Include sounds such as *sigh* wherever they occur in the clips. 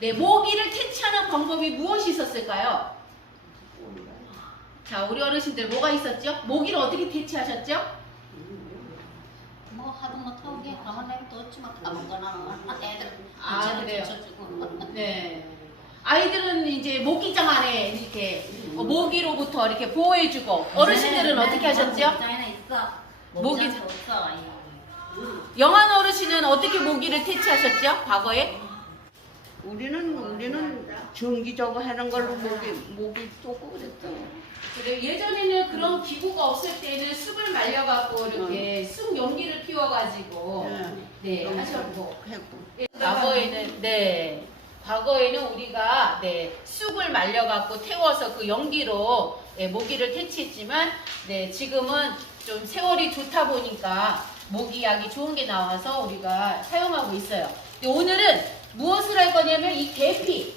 네, 모기를 퇴치하는 방법이 무엇이 있었을까요? 자, 우리 어르신들 뭐가 있었죠? 모기를 어떻게 퇴치하셨죠? 뭐 하도 못하게 가만 냅뒀지 뭐 아무거나 애들 아, 그래요? 네. 아이들은 이제 모기장 안에 이렇게 어, 모기로부터 이렇게 보호해주고 어르신들은 어떻게 하셨죠? 모기- 없어 영한 어르신은 어떻게 모기를 퇴치하셨죠? 과거에? 우리는 우리는 전기적으로 하는 걸로 목이 목이 쫓고 그랬어. 그래 예전에는 그런 기구가 없을 때는 쑥을 말려갖고 이렇게 쑥 연기를 피워가지고 네 그런 하셨고 거 했고. 예, 과거에는 네 과거에는 우리가 네 쑥을 말려갖고 태워서 그 연기로 예, 모기를 퇴치했지만 네 지금은 좀 세월이 좋다 보니까 모기약이 좋은 게 나와서 우리가 사용하고 있어요. 근데 오늘은 무엇을 할 거냐면 이 계피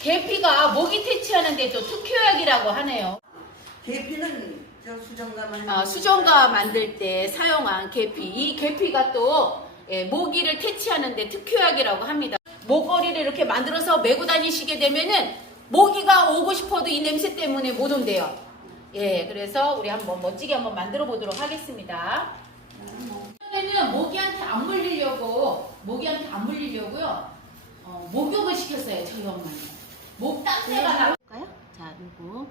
계피가 모기 퇴치하는데 또 특효약이라고 하네요. 계피는 저 수정가만 아, 수정과 만들 때 사용한 계피. 이 계피가 또 예, 모기를 퇴치하는데 특효약이라고 합니다. 목걸이를 이렇게 만들어서 메고 다니시게 되면은 모기가 오고 싶어도 이 냄새 때문에 못 온대요. 예, 그래서 우리 한번 멋지게 한번 만들어 보도록 하겠습니다. 처음에는 모기한테 안 물리려고 모기한테 안 물리려고요. 어, 목욕을 시켰어요 저희 엄마는. 목 땀새가 나 볼까요? 자, 요거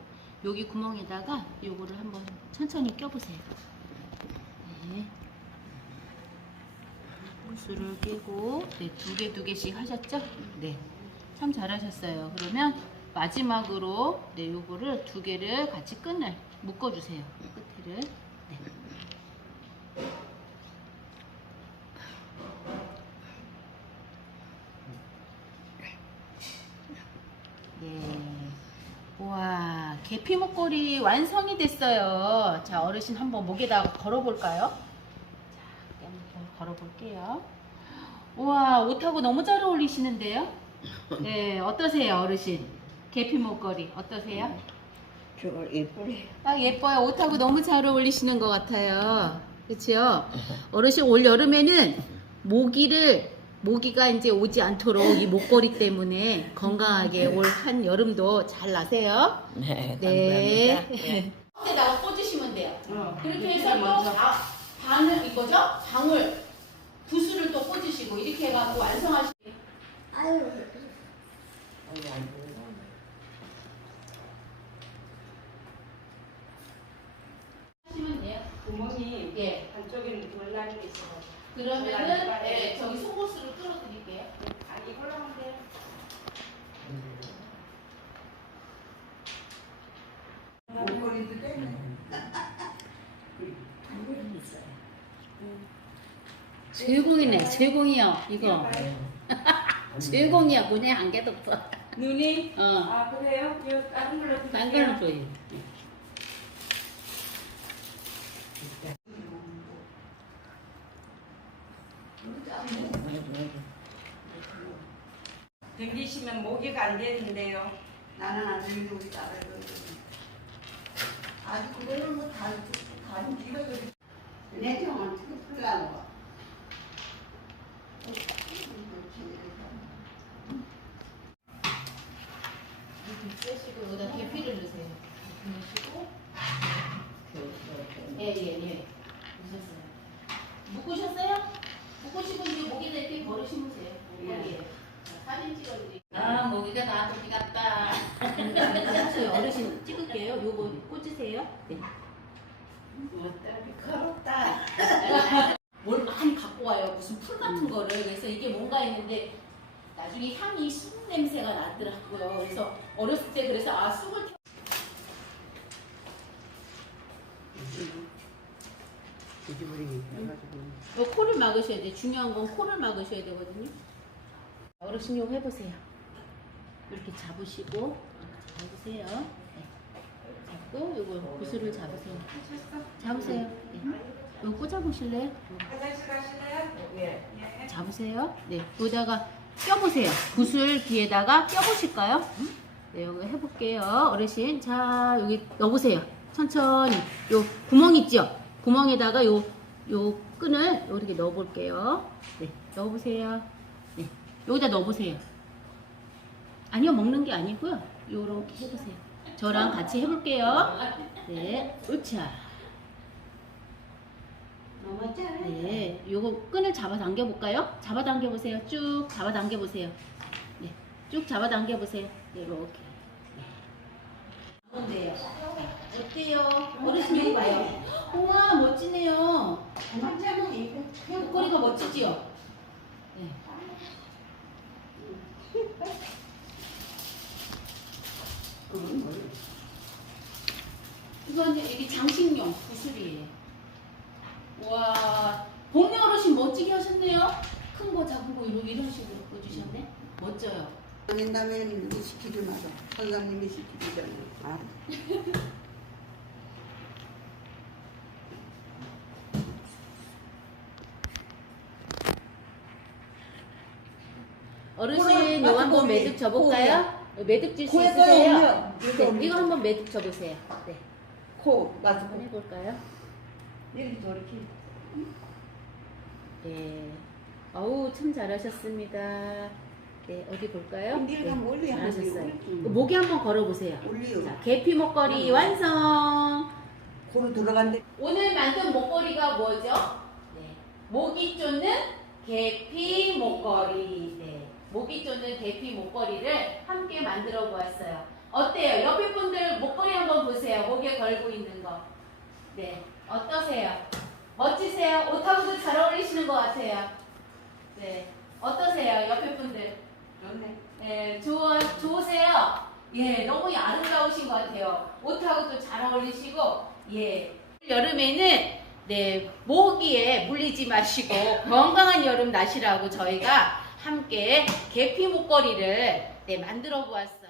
여기 구멍에다가 요거를 한번 천천히 껴보세요. 네. 호스를 끼고 네, 두 개 두 개씩 하셨죠? 네. 참 잘하셨어요. 그러면 마지막으로 네, 요거를 두 개를 같이 끈을 묶어 주세요. 끝을. 네. 네. 우와, 계피 목걸이 완성이 됐어요. 자, 어르신 한번 목에다가 걸어볼까요? 자, 걸어볼게요. 우와, 옷하고 너무 잘 어울리시는데요? 네, *laughs* 어떠세요, 어르신? 계피 목걸이 어떠세요? 저 예쁘네. 아, 예뻐요. 옷하고 너무 잘 어울리시는 것 같아요. 그렇죠? 어르신 올 여름에는 모기를 모기가 이제 오지 않도록 이 목걸이 때문에 건강하게 올 한 여름도 잘 나세요. 네, 네. 감사합니다. *laughs* 예. 에다가 꽂으시면 돼요. 어, 그렇게 해서 또 바, 반을 이거죠? 방울 붓을 또 꽂으시고 이렇게 해갖고 완성하시면 돼요. 구멍이 예. 한쪽에는 월남이 있어. 그러면은 예, 저기 속옷으로 뚫어 드릴게요. 아 이걸로 하면 돼. 목걸이도 되네. 즐공이네 즐공이요 이거 *laughs* 즐공이야 문에 한 개도 없어 눈이 어 아 그래요? 이거 다른 걸로 딴 드릴게요. 걸로 줘요 댕기시면 모기가 안 되는데요. 나는 안 들리고 우리 딸을 아주 그거는 뭐 다른 다른 기가 그리. 내 정은 어떻게 풀라고? 이렇게 쓰시고 여기다 계피를 넣으세요. 넣으시고 예예 예 넣으셨어요. 묶으셨어요? 묶으시고 이제 목에다 이렇게 걸으시면 돼요. 목걸이에. 자, 사진 찍어드릴게요. 아 모기가 나한테 비 같다 저희 어르신 찍을게요. 요거 꽂으세요. 네. 부끄럽다. 뭘 많이 갖고 와요. 무슨 풀 같은 거를. 그래서 이게 뭔가 했는데 나중에 향이 쑥 냄새가 나더라고요. 그래서 어렸을 때 그래서 아 쑥을 켜- 뒤집어리기 해가지고. 어, 코를 막으셔야 돼. 중요한 건 코를 막으셔야 되거든요. 어르신 요 해보세요. 이렇게 잡으시고 잡으세요. 네. 잡고 요거 구슬을 잡으세요. 잡으세요. 네. 이거 꽂아보실래요? 화장실 가실래요? 예. 예. 잡으세요. 네, 여기다가 껴보세요. 구슬 뒤에다가 껴보실까요? 네, 여기 해볼게요. 어르신. 자, 여기 넣어보세요. 천천히. 요 구멍 있죠? 구멍에다가 요, 요 끈을 이렇게 넣어볼게요. 네, 넣어보세요. 네, 여기다 넣어보세요. 아니요, 먹는 게 아니고요. 요렇게 해보세요. 저랑 같이 해볼게요. 네, 으차. 네, 요거 끈을 잡아 당겨 볼까요? 잡아 당겨 보세요. 쭉 잡아 당겨 보세요. 네, 쭉 잡아 당겨 보세요. 네, 이렇게. 어때요? 어때요? 어르신 여기 봐요. 우와 멋지네요. 목걸이가 멋지지요? 네. 이건 이게 장식용 구슬이에요. 와, 복리 어르신 멋지게 하셨네요. 큰 거, 작은 거 이런, 이런 식으로 꽂으셨네. 멋져요. 아닌다면 시키지 마서 선생님이 시키잖아요. 아. 어르신 이거 한번 매듭 접을까요? 매듭 줄수 코에 있으세요? 넣으면 이거 네, 이거 한번 매듭 접으세요. 네, 코 맞아. 한번 해볼까요? 이렇게 저렇게. 네. 어우, 참 잘하셨습니다. 네, 어디 볼까요? 근데 한번 올려, 한번 잘하셨어요. 올려. 목에 한번 걸어보세요. 올려. 자, 계피 목걸이 완성! 코로 들어간대. 오늘 만든 목걸이가 뭐죠? 네. 목이 쫓는 계피 목걸이. 네. 목이 쫓는 계피 목걸이를 함께 만들어 보았어요. 어때요? 옆에 분들 목걸이 한번 보세요. 목에 걸고 있는 거. 네. 어떠세요? 멋지세요? 옷하고도 잘 어울리시는 것 같아요. 네. 어떠세요? 옆에 분들. 좋네. 네, 좋아, 좋으세요? 예, 너무 아름다우신 것 같아요. 옷하고도 잘 어울리시고, 예. 여름에는, 네, 모기에 물리지 마시고, *laughs* 건강한 여름 나시라고 저희가 함께 계피 목걸이를, 네, 만들어 보았어요.